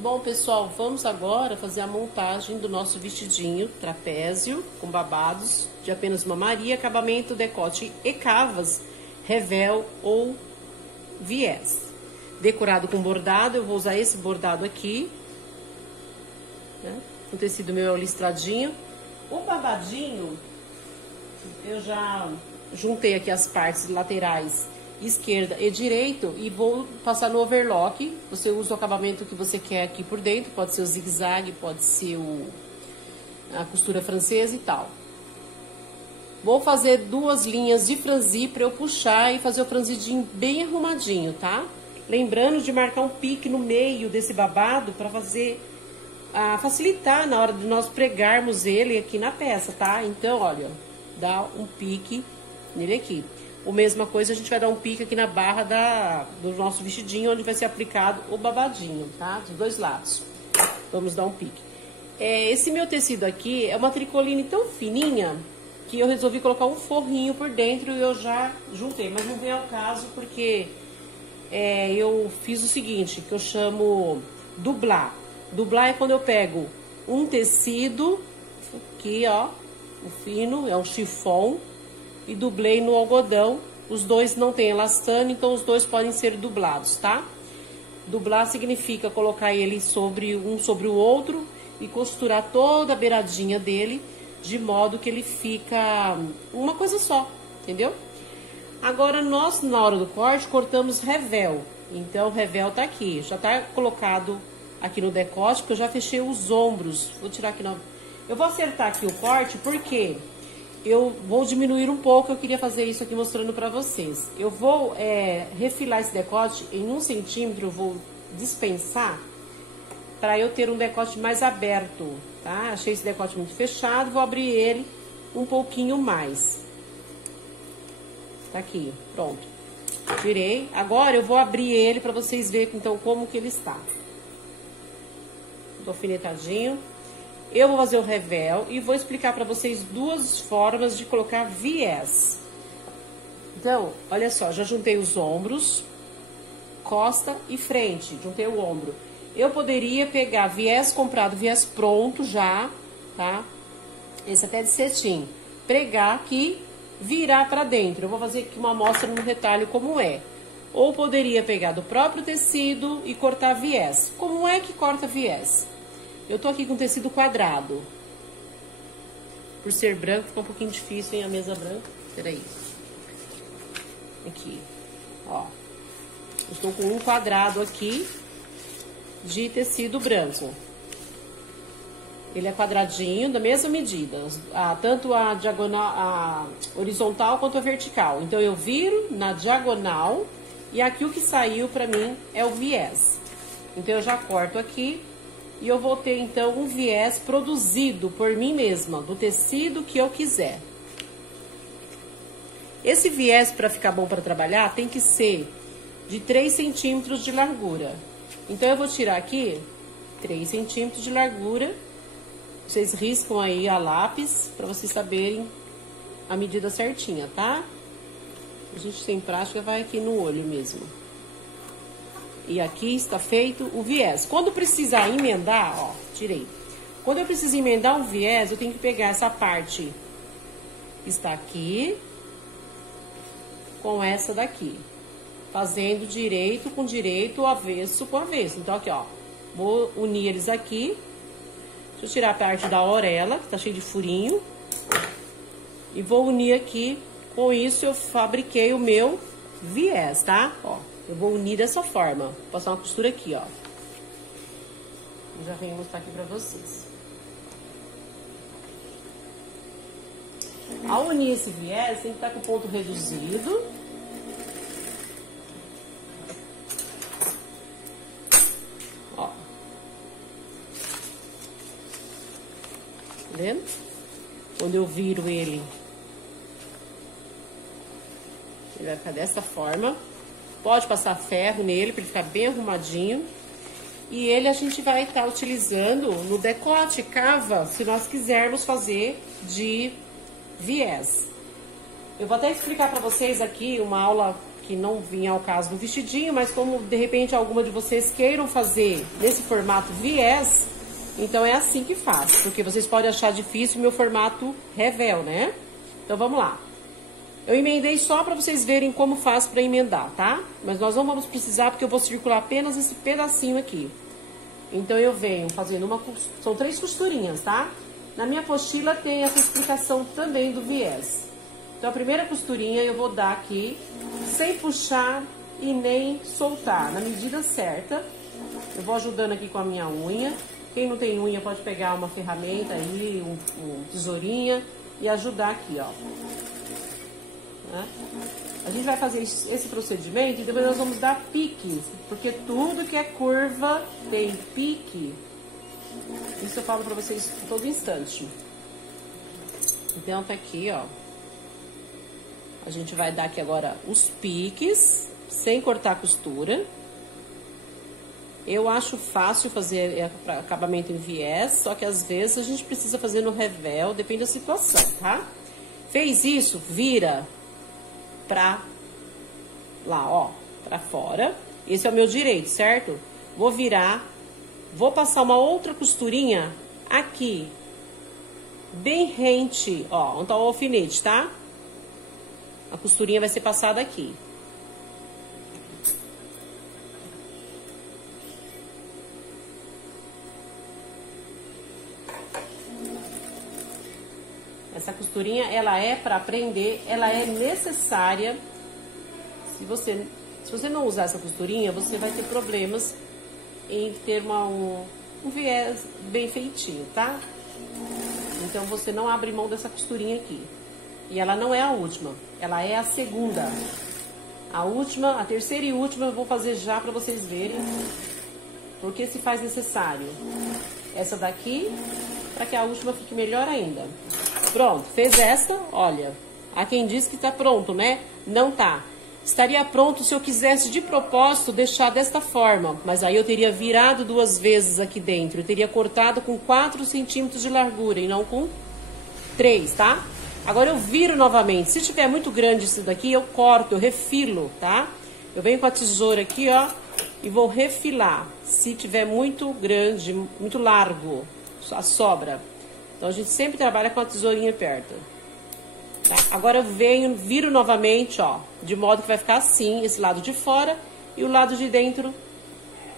Bom, pessoal, vamos agora fazer a montagem do nosso vestidinho trapézio com babados de apenas uma Maria, acabamento, decote e cavas, revel ou viés. Decorado com bordado, eu vou usar esse bordado aqui, né? O tecido meu é listradinho. O babadinho, eu já juntei aqui as partes laterais, esquerda e direito, e vou passar no overlock. Você usa o acabamento que você quer aqui por dentro, pode ser o zigue-zague, pode ser a costura francesa e tal. Vou fazer 2 linhas de franzi para eu puxar e fazer o franzidinho bem arrumadinho, tá? Lembrando de marcar um pique no meio desse babado para fazer facilitar na hora de nós pregarmos ele aqui na peça, tá? Então, olha, dá um pique nele aqui. A mesma coisa, a gente vai dar um pique aqui na barra do nosso vestidinho, onde vai ser aplicado o babadinho, tá? Dos 2 lados. Vamos dar um pique. Esse meu tecido aqui é uma tricoline tão fininha que eu resolvi colocar um forrinho por dentro e eu já juntei. Mas não vem ao caso porque eu fiz o seguinte, que eu chamo dublar. Dublar é quando eu pego um tecido, aqui ó, o fino, é um chiffon, e dublei no algodão. Os dois não tem elastano, então os dois podem ser dublados, tá? Dublar significa colocar ele sobre o outro e costurar toda a beiradinha dele, de modo que ele fica uma coisa só, entendeu? Agora, nós, na hora do corte, cortamos revel. Então, o revel tá aqui, já tá colocado aqui no decote, porque eu já fechei os ombros. Vou tirar aqui, eu vou acertar aqui o corte, porque eu vou diminuir um pouco, eu queria fazer isso aqui mostrando pra vocês. Eu vou refilar esse decote em 1 centímetro, eu vou dispensar, pra eu ter um decote mais aberto, tá? Achei esse decote muito fechado, vou abrir ele um pouquinho mais. Tá aqui, pronto. Tirei. Agora eu vou abrir ele pra vocês verem, então, como que ele está. Tô alfinetadinho. Eu vou fazer o revel e vou explicar para vocês 2 formas de colocar viés. Então, olha só, já juntei os ombros, costa e frente, juntei o ombro. Eu poderia pegar viés comprado, viés pronto já, tá? Esse até de cetim. Pregar aqui, virar para dentro. Eu vou fazer aqui uma amostra no retalho como é. Ou poderia pegar do próprio tecido e cortar viés. Como é que corta viés? Eu tô aqui com tecido quadrado. Por ser branco, fica um pouquinho difícil, hein, a mesa branca. Peraí. Aqui, ó. Estou com um quadrado aqui de tecido branco. Ele é quadradinho, da mesma medida. Tanto a diagonal, a horizontal quanto a vertical. Então, eu viro na diagonal e aqui o que saiu pra mim é o viés. Então, eu já corto aqui. E eu vou ter, então, um viés produzido por mim mesma, do tecido que eu quiser. Esse viés, para ficar bom para trabalhar, tem que ser de 3 centímetros de largura. Então, eu vou tirar aqui 3 centímetros de largura. Vocês riscam aí a lápis, para vocês saberem a medida certinha, tá? A gente tem prática, vai aqui no olho mesmo. E aqui está feito o viés. Quando precisar emendar, ó, tirei. Quando eu preciso emendar um viés, eu tenho que pegar essa parte que está aqui com essa daqui. Fazendo direito com direito, avesso com avesso. Então, aqui, ó. Vou unir eles aqui. Deixa eu tirar a parte da orelha, que tá cheio de furinho. E vou unir aqui. Com isso, eu fabriquei o meu viés, tá? Ó. Eu vou unir dessa forma. Vou passar uma costura aqui, ó. Eu já venho mostrar aqui pra vocês. Ao unir esse viés, tem que estar com o ponto reduzido. Ó. Tá vendo? Quando eu viro ele vai ficar dessa forma. Pode passar ferro nele para ele ficar bem arrumadinho. E ele a gente vai estar utilizando no decote, cava, se nós quisermos fazer de viés. Eu vou até explicar para vocês aqui uma aula que não vinha ao caso do vestidinho, mas como de repente alguma de vocês queiram fazer nesse formato viés, então é assim que faz, porque vocês podem achar difícil o meu formato revel, né? Então vamos lá. Eu emendei só para vocês verem como faz para emendar, tá? Mas nós não vamos precisar porque eu vou circular apenas esse pedacinho aqui. Então eu venho fazendo são 3 costurinhas, tá? Na minha apostila tem essa explicação também do viés. Então a primeira costurinha eu vou dar aqui, sem puxar e nem soltar, na medida certa. Eu vou ajudando aqui com a minha unha. Quem não tem unha pode pegar uma ferramenta aí, um tesourinha e ajudar aqui, ó. A gente vai fazer esse procedimento e depois nós vamos dar pique, porque tudo que é curva tem pique. Isso eu falo pra vocês todo instante. Então tá aqui, ó. A gente vai dar aqui agora os piques, sem cortar a costura. Eu acho fácil fazer acabamento em viés, só que às vezes a gente precisa fazer no revel, depende da situação, tá? Fez isso, vira pra lá, ó, pra fora. Esse é o meu direito, certo? Vou virar, vou passar uma outra costurinha aqui, bem rente, ó, onde tá o alfinete, tá? A costurinha vai ser passada aqui. Essa costurinha, ela é para aprender, ela é necessária. Se você não usar essa costurinha, você vai ter problemas em ter um viés bem feitinho, tá? Então você não abre mão dessa costurinha aqui. E ela não é a última, ela é a segunda. A última, a terceira e última eu vou fazer já para vocês verem, porque se faz necessário. Essa daqui, para que a última fique melhor ainda. Pronto, fez esta, olha. Há quem diz que tá pronto, né? Não tá. Estaria pronto se eu quisesse de propósito deixar desta forma, mas aí eu teria virado 2 vezes aqui dentro. Eu teria cortado com 4 centímetros de largura e não com 3, tá? Agora eu viro novamente. Se tiver muito grande isso daqui, eu corto, eu refilo, tá? Eu venho com a tesoura aqui, ó, e vou refilar. Se tiver muito grande, muito largo, a sobra. Então a gente sempre trabalha com a tesourinha perto. Tá? Agora eu venho, viro novamente, ó, de modo que vai ficar assim, esse lado de fora e o lado de dentro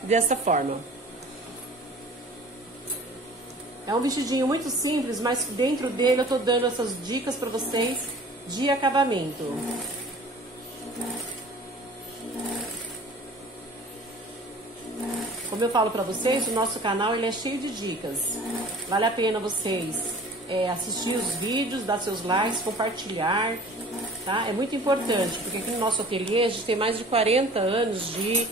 desta forma. É um vestidinho muito simples, mas dentro dele eu tô dando essas dicas pra vocês de acabamento. Como eu falo pra vocês, o nosso canal ele é cheio de dicas. Vale a pena vocês assistir os vídeos, dar seus likes, compartilhar, tá? É muito importante, porque aqui no nosso ateliê a gente tem mais de 40 anos de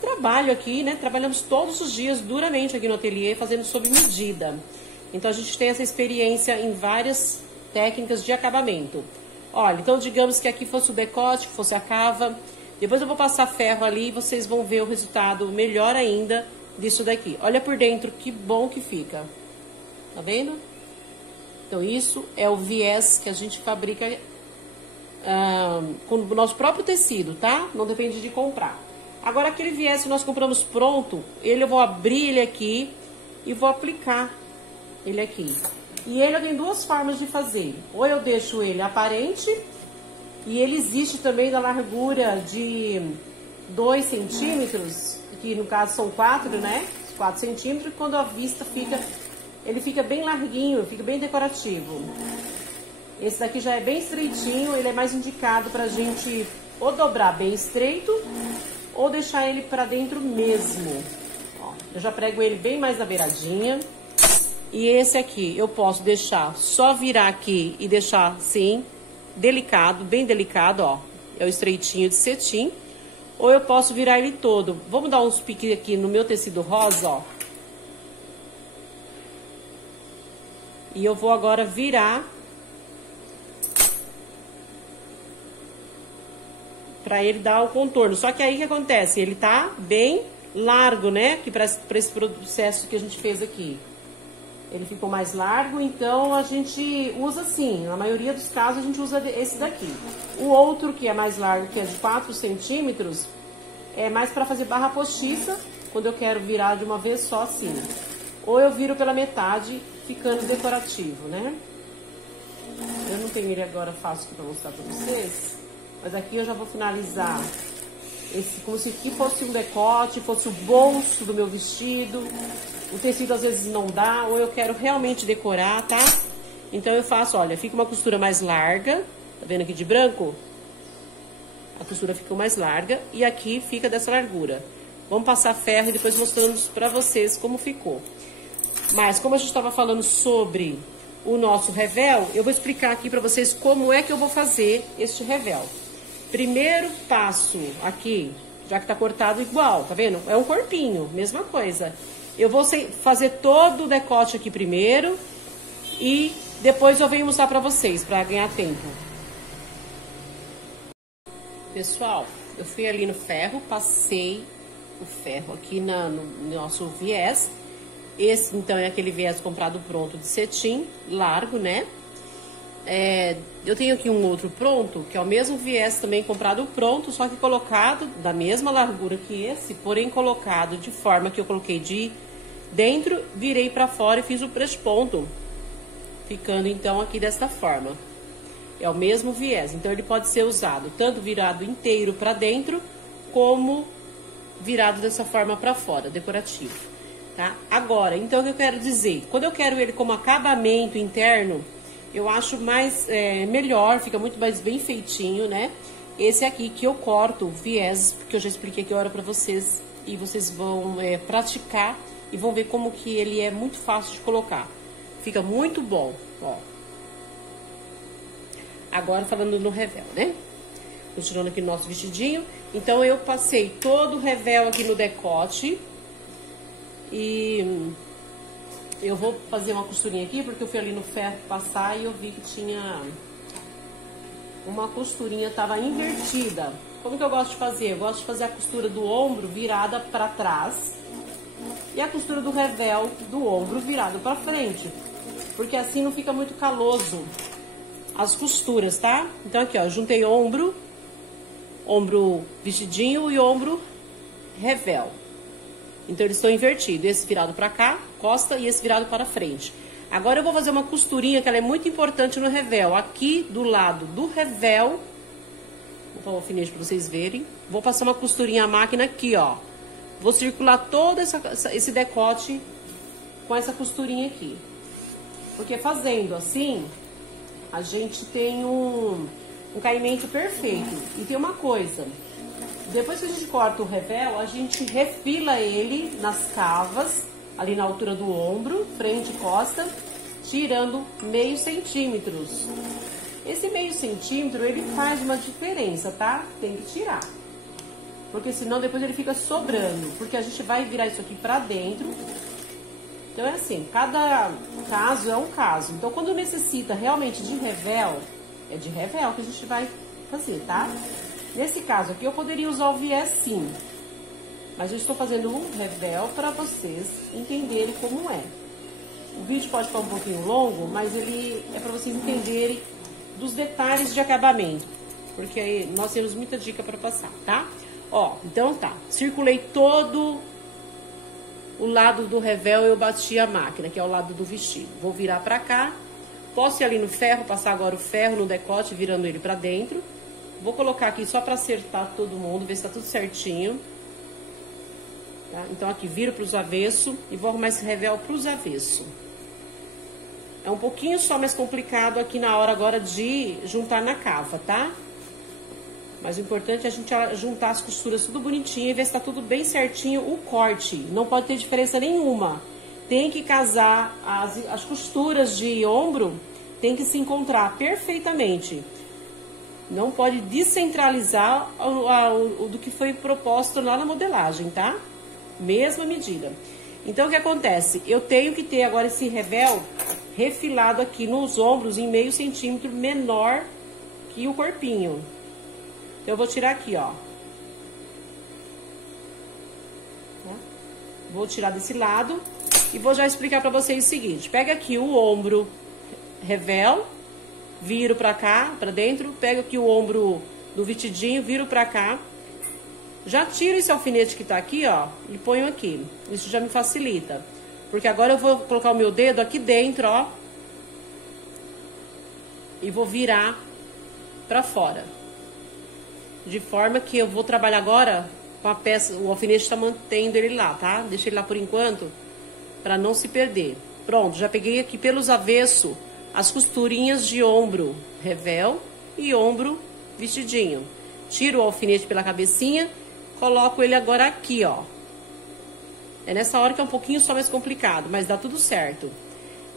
trabalho aqui, né? Trabalhamos todos os dias duramente aqui no ateliê, fazendo sob medida. Então a gente tem essa experiência em várias técnicas de acabamento. Olha, então digamos que aqui fosse o decote, que fosse a cava. Depois eu vou passar ferro ali e vocês vão ver o resultado melhor ainda disso daqui. Olha por dentro que bom que fica. Tá vendo? Então isso é o viés que a gente fabrica com o nosso próprio tecido, tá? Não depende de comprar. Agora aquele viés que nós compramos pronto, eu vou abrir ele aqui e vou aplicar ele aqui. E ele eu tenho 2 formas de fazer. Ou eu deixo ele aparente, e ele existe também da largura de 2 centímetros, que no caso são 4, né? 4 centímetros, quando a vista ele fica bem larguinho, fica bem decorativo. Esse daqui já é bem estreitinho, ele é mais indicado pra gente ou dobrar bem estreito, ou deixar ele pra dentro mesmo. Ó, eu já prego ele bem mais na beiradinha. E esse aqui eu posso deixar, só virar aqui e deixar assim, delicado, bem delicado, ó. É o estreitinho de cetim. Ou eu posso virar ele todo. Vamos dar uns piques aqui no meu tecido rosa, ó. E eu vou agora virar pra ele dar o contorno. Só que aí o que acontece? Ele tá bem largo, né? Que para esse processo que a gente fez aqui. Ele ficou mais largo, então a gente usa assim, na maioria dos casos a gente usa esse daqui. O outro, que é mais largo, que é de 4 centímetros, é mais para fazer barra postiça, quando eu quero virar de uma vez só assim. Ou eu viro pela metade, ficando decorativo, né? Eu não tenho ele agora fácil para mostrar para vocês, mas aqui eu já vou finalizar esse, como se aqui fosse um decote, fosse o bolso do meu vestido. O tecido às vezes não dá, ou eu quero realmente decorar, tá? Então eu faço, olha, fica uma costura mais larga, tá vendo aqui de branco? A costura ficou mais larga e aqui fica dessa largura. Vamos passar ferro e depois mostramos pra vocês como ficou. Mas como a gente estava falando sobre o nosso revel, eu vou explicar aqui pra vocês como é que eu vou fazer este revel. Primeiro passo aqui, já que tá cortado igual, tá vendo? É um corpinho, mesma coisa. Eu vou fazer todo o decote aqui primeiro e depois eu venho mostrar pra vocês, pra ganhar tempo. Pessoal, eu fui ali no ferro, passei o ferro aqui no nosso viés. Esse, então, é aquele viés comprado pronto de cetim, largo, né? Eu tenho aqui um outro pronto, que é o mesmo viés também comprado pronto, só que colocado da mesma largura que esse, porém colocado de forma que eu coloquei de dentro, virei pra fora e fiz o press-ponto, ficando então aqui desta forma. É o mesmo viés, então ele pode ser usado tanto virado inteiro pra dentro, como virado dessa forma pra fora, decorativo, tá? Agora, então o que eu quero dizer, quando eu quero ele como acabamento interno, eu acho mais melhor, fica muito mais bem feitinho, né? Esse aqui que eu corto o viés, que eu já expliquei aqui agora pra vocês, e vocês vão praticar e vão ver como que ele é muito fácil de colocar. Fica muito bom, ó. Agora falando no revel, né? Continuando aqui no nosso vestidinho. Então eu passei todo o revel aqui no decote. E eu vou fazer uma costurinha aqui, porque eu fui ali no ferro passar e eu vi que tinha uma costurinha, tava invertida. Como que eu gosto de fazer? Eu gosto de fazer a costura do ombro virada pra trás e a costura do revel do ombro virado pra frente, porque assim não fica muito caloso as costuras, tá? Então aqui, ó, juntei ombro vestidinho e ombro revel. Então eles estão invertidos, esse virado pra cá, costa, e esse virado para frente. Agora eu vou fazer uma costurinha que ela é muito importante no revel. Aqui do lado do revel, vou pôr o alfinete pra vocês verem. Vou passar uma costurinha à máquina aqui, ó. Vou circular todo esse decote com essa costurinha aqui. Porque fazendo assim, a gente tem um caimento perfeito. E tem uma coisa, depois que a gente corta o revel, a gente refila ele nas cavas, ali na altura do ombro, frente e costa, tirando meio centímetros. Esse meio centímetro, ele faz uma diferença, tá? Tem que tirar. Porque senão depois ele fica sobrando. Porque a gente vai virar isso aqui pra dentro. Então é assim, cada caso é um caso. Então quando necessita realmente de revel, é de revel que a gente vai fazer, tá? Nesse caso aqui eu poderia usar o viés sim. Mas eu estou fazendo um revel para vocês entenderem como é. O vídeo pode ficar um pouquinho longo, mas ele é para vocês entenderem dos detalhes de acabamento. Porque aí nós temos muita dica para passar, tá? Ó, então tá. Circulei todo o lado do revel, eu bati a máquina, que é o lado do vestido. Vou virar pra cá. Posso ir ali no ferro, passar agora o ferro no decote, virando ele pra dentro. Vou colocar aqui só pra acertar todo mundo, ver se tá tudo certinho. Tá? Então aqui, viro pros avessos e vou arrumar esse revel pros avessos. É um pouquinho só mais complicado aqui na hora agora de juntar na cava, tá? Mas o importante é a gente juntar as costuras tudo bonitinho e ver se tá tudo bem certinho o corte. Não pode ter diferença nenhuma. Tem que casar as costuras de ombro, tem que se encontrar perfeitamente. Não pode descentralizar o do que foi proposto lá na modelagem, tá? Mesma medida. Então, o que acontece? Eu tenho que ter agora esse revel refilado aqui nos ombros em meio centímetro menor que o corpinho. Então, eu vou tirar aqui, ó. Vou tirar desse lado E vou já explicar pra vocês o seguinte. Pega aqui o ombro revel, viro pra cá, pra dentro. Pega aqui o ombro do vestidinho, viro pra cá. Já tiro esse alfinete que tá aqui, ó, e ponho aqui. Isso já me facilita. Porque agora eu vou colocar o meu dedo aqui dentro, ó. E vou virar pra fora. De forma que eu vou trabalhar agora com a peça, o alfinete tá mantendo ele lá, tá? Deixa ele lá por enquanto, pra não se perder. Pronto, já peguei aqui pelos avessos as costurinhas de ombro revel e ombro vestidinho. Tiro o alfinete pela cabecinha, coloco ele agora aqui, ó. É nessa hora que é um pouquinho só mais complicado, mas dá tudo certo.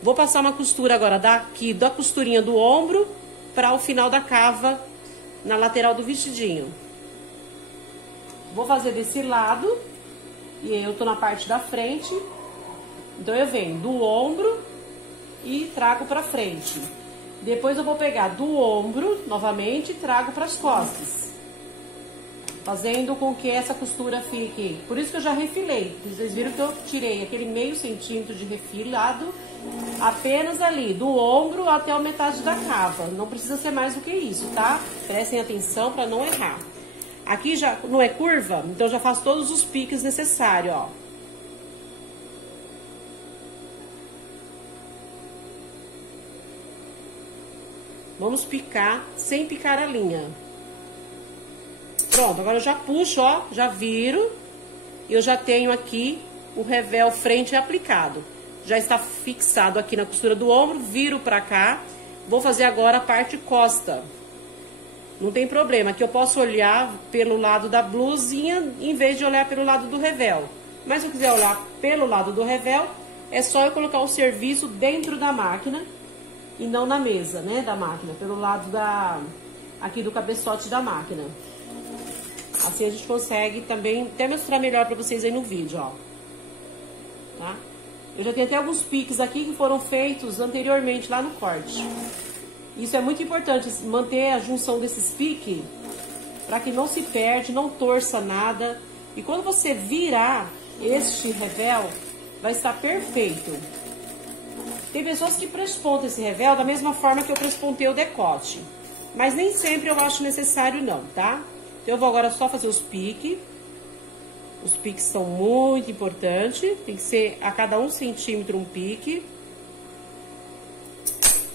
Vou passar uma costura agora daqui, da costurinha do ombro para o final da cava na lateral do vestidinho. Vou fazer desse lado e eu tô na parte da frente. Então eu venho do ombro e trago para frente. Depois eu vou pegar do ombro novamente e trago para as costas, fazendo com que essa costura fique. Por isso que eu já refilei. Vocês viram que eu tirei aquele meio centímetro de refilado apenas ali, do ombro até a metade da cava. Não precisa ser mais do que isso, tá? Prestem atenção para não errar. Aqui já não é curva, então já faço todos os piques necessários, ó. Vamos picar sem picar a linha. Pronto, agora eu já puxo, ó, já viro. E eu já tenho aqui o revel frente aplicado. Já está fixado aqui na costura do ombro, viro pra cá. Vou fazer agora a parte costa. Não tem problema, aqui eu posso olhar pelo lado da blusinha em vez de olhar pelo lado do revel. Mas se eu quiser olhar pelo lado do revel, é só eu colocar o serviço dentro da máquina e não na mesa, né, da máquina, pelo lado aqui do cabeçote da máquina. Assim a gente consegue também até mostrar melhor pra vocês aí no vídeo, ó. Tá? Eu já tenho até alguns piques aqui que foram feitos anteriormente lá no corte. Isso é muito importante, manter a junção desses piques, para que não se perde, não torça nada. E quando você virar este revel, vai estar perfeito. Tem pessoas que prespontam esse revel da mesma forma que eu prespontei o decote. Mas nem sempre eu acho necessário não, tá? Então eu vou agora só fazer os piques. Os piques são muito importantes. Tem que ser a cada 1 centímetro um pique.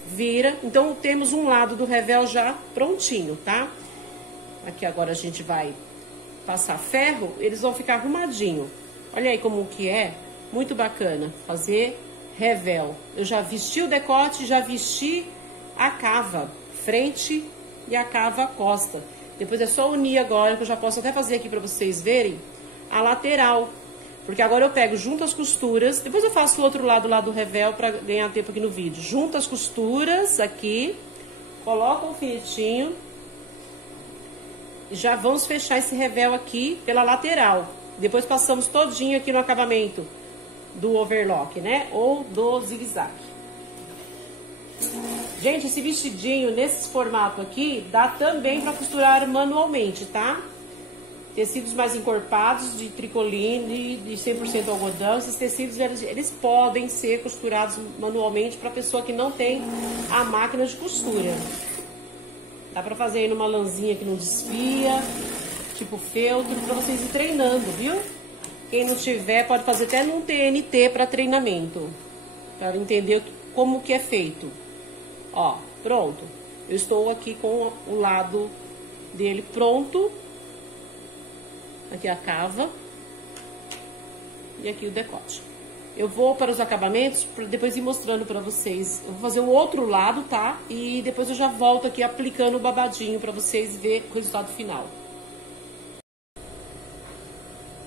Vira. Então temos um lado do revel já prontinho, tá? Aqui agora a gente vai passar ferro. Eles vão ficar arrumadinho. Olha aí como que é. Muito bacana fazer revel. Eu já vesti o decote, já vesti a cava frente e a cava costa. Depois é só unir agora, que eu já posso até fazer aqui pra vocês verem, a lateral. Porque agora eu pego, junto as costuras, depois eu faço o outro lado lá do revel pra ganhar tempo aqui no vídeo. Junto as costuras aqui, coloco o alfinetinho e já vamos fechar esse revel aqui pela lateral. Depois passamos todinho aqui no acabamento do overlock, né? Ou do zigue-zague. Gente, esse vestidinho nesse formato aqui dá também para costurar manualmente, tá? Tecidos mais encorpados, de tricoline, de 100% algodão, esses tecidos eles podem ser costurados manualmente para pessoa que não tem a máquina de costura. Dá para fazer aí numa lãzinha que não desfia, tipo feltro, para vocês ir treinando, viu? Quem não tiver pode fazer até num TNT para treinamento, para entender como que é feito. Ó, pronto. Eu estou aqui com o lado dele pronto. Aqui a cava. E aqui o decote. Eu vou para os acabamentos, para depois ir mostrando para vocês. Eu vou fazer o outro lado, tá? E depois eu já volto aqui aplicando o babadinho para vocês verem o resultado final.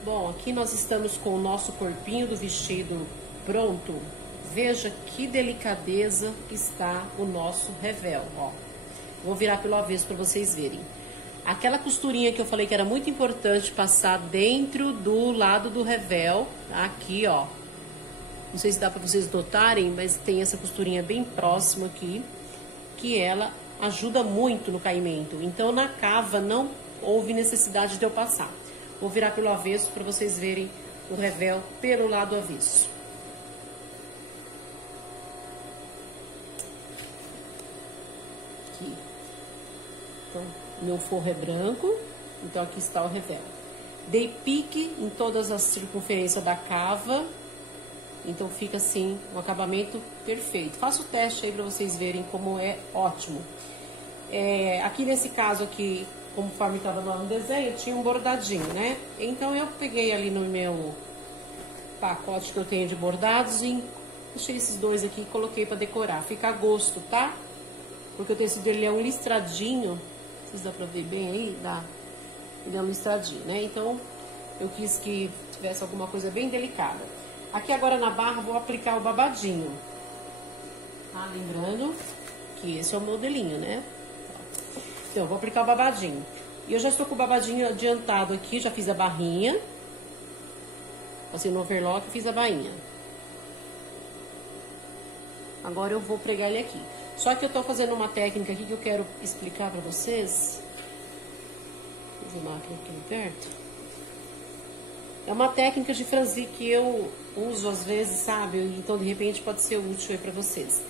Bom, aqui nós estamos com o nosso corpinho do vestido pronto. Veja que delicadeza que está o nosso revel, ó. Vou virar pelo avesso para vocês verem. Aquela costurinha que eu falei que era muito importante passar dentro do lado do revel, tá? Aqui, ó. Não sei se dá para vocês notarem, mas tem essa costurinha bem próxima aqui, que ela ajuda muito no caimento. Então, na cava não houve necessidade de eu passar. Vou virar pelo avesso para vocês verem o revel pelo lado avesso. aqui. Então, meu forro é branco, então aqui está o revel. Dei pique em todas as circunferências da cava, então fica assim, um acabamento perfeito. Faça o teste aí para vocês verem como é ótimo. Aqui nesse caso aqui, conforme estava lá no desenho, tinha um bordadinho, né? Então eu peguei ali no meu pacote que eu tenho de bordados e deixei esses dois aqui e coloquei para decorar. Fica a gosto, tá? Porque o tecido ele é um listradinho, não sei se dá pra ver bem aí, dá. Ele é um listradinho, né? Então eu quis que tivesse alguma coisa bem delicada. Aqui agora na barra vou aplicar o babadinho. Tá? Lembrando que esse é o modelinho, né? Então eu vou aplicar o babadinho. E eu já estou com o babadinho adiantado aqui, já fiz a barrinha. Passei no overlock e fiz a bainha. Agora eu vou pregar ele aqui. Só que eu tô fazendo uma técnica aqui que eu quero explicar pra vocês. Vou fazer a máquina aqui perto. É uma técnica de franzir que eu uso às vezes, sabe? Então, de repente, pode ser útil aí pra vocês.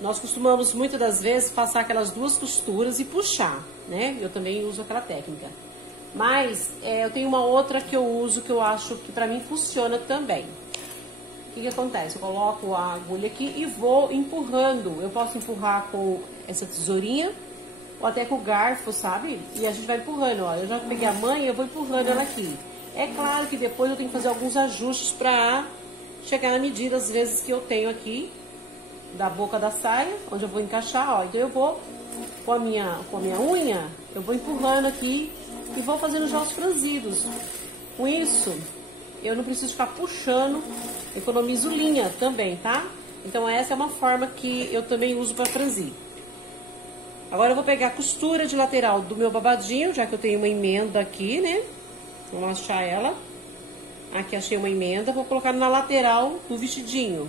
Nós costumamos, muitas das vezes, passar aquelas duas costuras e puxar, né? Eu também uso aquela técnica. Mas, eu tenho uma outra que eu uso, que eu acho que pra mim funciona também. O que acontece? Eu coloco a agulha aqui e vou empurrando. Eu posso empurrar com essa tesourinha ou até com o garfo, sabe? E a gente vai empurrando, ó. Eu já peguei a manha e eu vou empurrando ela aqui. É claro que depois eu tenho que fazer alguns ajustes pra chegar na medida, às vezes, que eu tenho aqui da boca da saia, onde eu vou encaixar, ó. Então eu vou com a minha unha, eu vou empurrando aqui e vou fazendo já os franzidos. Com isso, eu não preciso ficar puxando, economizo linha também, tá? Então essa é uma forma que eu também uso para franzir. Agora eu vou pegar a costura de lateral do meu babadinho, já que eu tenho uma emenda aqui, né? Vamos achar ela. Aqui achei uma emenda, vou colocar na lateral do vestidinho.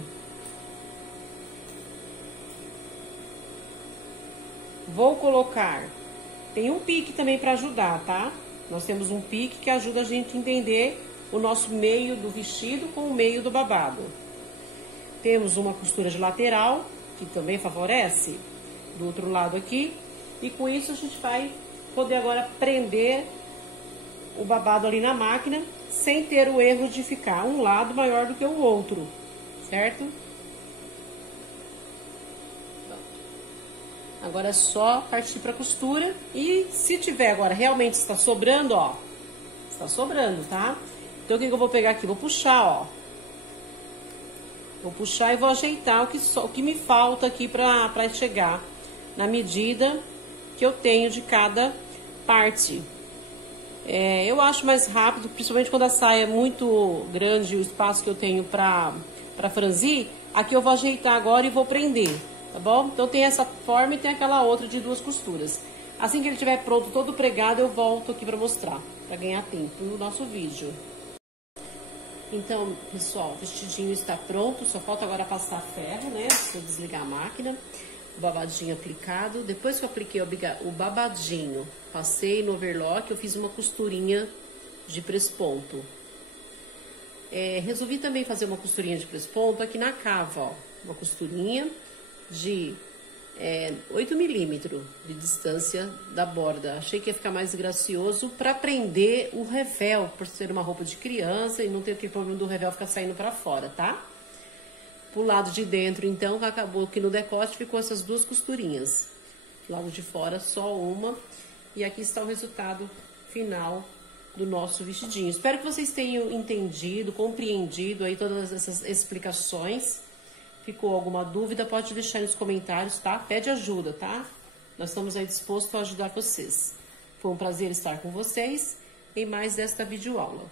Vou colocar, tem um pique também para ajudar, tá? Nós temos um pique que ajuda a gente a entender o nosso meio do vestido com o meio do babado. Temos uma costura de lateral, que também favorece, do outro lado aqui. E com isso a gente vai poder agora prender o babado ali na máquina, sem ter o erro de ficar um lado maior do que o outro, certo? Agora é só partir para costura. E se tiver agora, realmente está sobrando, ó. Está sobrando, tá? Então, o que eu vou pegar aqui? Vou puxar, ó. Vou puxar e vou ajeitar o que me falta aqui pra chegar na medida que eu tenho de cada parte. Eu acho mais rápido, principalmente quando a saia é muito grande, o espaço que eu tenho pra franzir. Aqui eu vou ajeitar agora e vou prender, tá bom? Então, tem essa forma e tem aquela outra de duas costuras. Assim que ele estiver pronto, todo pregado, eu volto aqui pra mostrar, pra ganhar tempo no nosso vídeo. Então, pessoal, o vestidinho está pronto, só falta agora passar ferro, né? Vou desligar a máquina, o babadinho aplicado. Depois que eu apliquei o babadinho, passei no overlock, eu fiz uma costurinha de press-ponto. Resolvi também fazer uma costurinha de press-ponto aqui na cava, ó. Uma costurinha de 8 milímetros de distância da borda. Achei que ia ficar mais gracioso para prender o revel, por ser uma roupa de criança e não ter aquele problema do revel ficar saindo para fora, tá? Pro lado de dentro, então, acabou que no decote ficou essas duas costurinhas. Do lado de fora, só uma. E aqui está o resultado final do nosso vestidinho. Espero que vocês tenham entendido, compreendido aí todas essas explicações. Ficou alguma dúvida, pode deixar nos comentários, tá? Pede ajuda, tá? Nós estamos aí dispostos a ajudar vocês. Foi um prazer estar com vocês em mais desta videoaula.